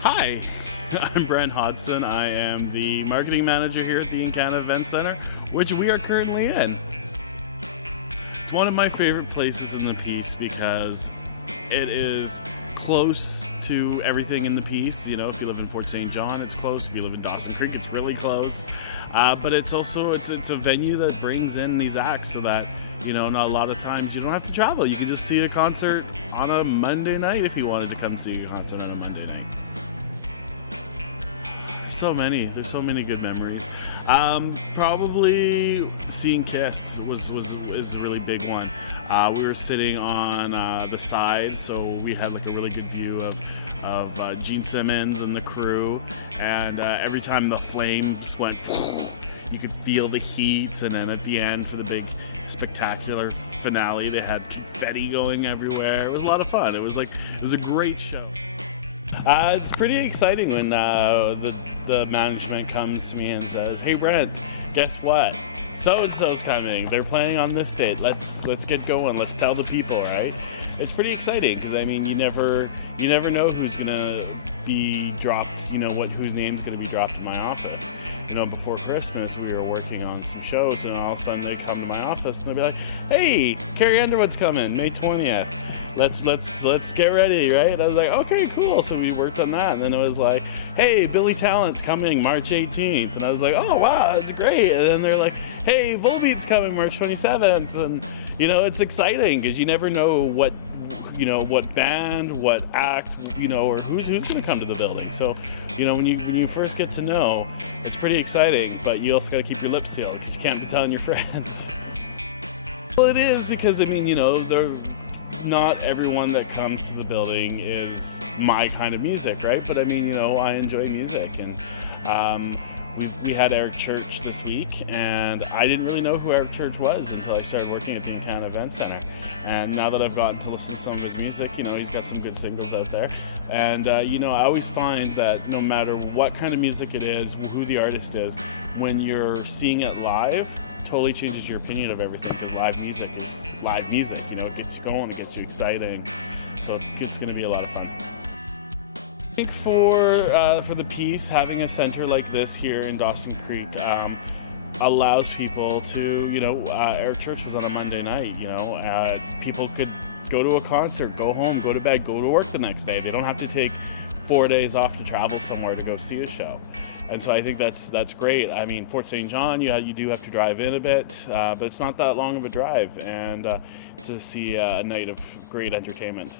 Hi, I'm Brent Hodson. I am the marketing manager here at the Encana Event Center, which we are currently in. It's one of my favorite places in the piece because it is close to everything in the piece. You know, if you live in Fort St. John, it's close. If you live in Dawson Creek, it's really close. But it's also it's a venue that brings in these acts so that, you know, not a lot of times you don't have to travel. You can just see a concert on a Monday night if you wanted to come see a concert on a Monday night. There's so many good memories. Probably seeing Kiss is a really big one. We were sitting on the side, so we had like a really good view of Gene Simmons and the crew. And every time the flames went, you could feel the heat. And then at the end, for the big spectacular finale, they had confetti going everywhere. It was a lot of fun. It was a great show. It's pretty exciting when the management comes to me and says, "Hey Brent, guess what? So and so's coming. They're playing on this date. Let's get going. Let's tell the people." Right? It's pretty exciting because I mean you never know who's gonna be dropped. You know whose name's gonna be dropped in my office. You know, before Christmas we were working on some shows, and all of a sudden they come to my office and they'll be like, "Hey, Carrie Underwood's coming May 20th. Let's get ready." Right? And I was like, "Okay, cool." So we worked on that, and then it was like, "Hey, Billy Talent's coming March 18th," and I was like, "Oh wow, that's great." And then they're like, "Hey, Volbeat's coming March 27th," and you know it's exciting because you never know what band, what act, you know, or who's going to come to the building. So, you know, when you first get to know, it's pretty exciting, but you also got to keep your lips sealed because you can't be telling your friends. Well, it is because I mean, you know, not everyone that comes to the building is my kind of music, right? But I mean, you know, I enjoy music, and we had Eric Church this week, and I didn't really know who Eric Church was until I started working at the Encana Event Center. And now that I've gotten to listen to some of his music, you know, he's got some good singles out there. And you know, I always find that no matter what kind of music it is, who the artist is, when you're seeing it live, totally changes your opinion of everything, because live music is live music. You know, it gets you going, it gets you exciting. So it's going to be a lot of fun. I think for the piece, having a center like this here in Dawson Creek allows people to, you know, Eric Church was on a Monday night. You know, people could go to a concert, go home, go to bed, go to work the next day. They don't have to take 4 days off to travel somewhere to go see a show. And so I think that's great. I mean, Fort St. John, you do have to drive in a bit, but it's not that long of a drive, and to see a night of great entertainment.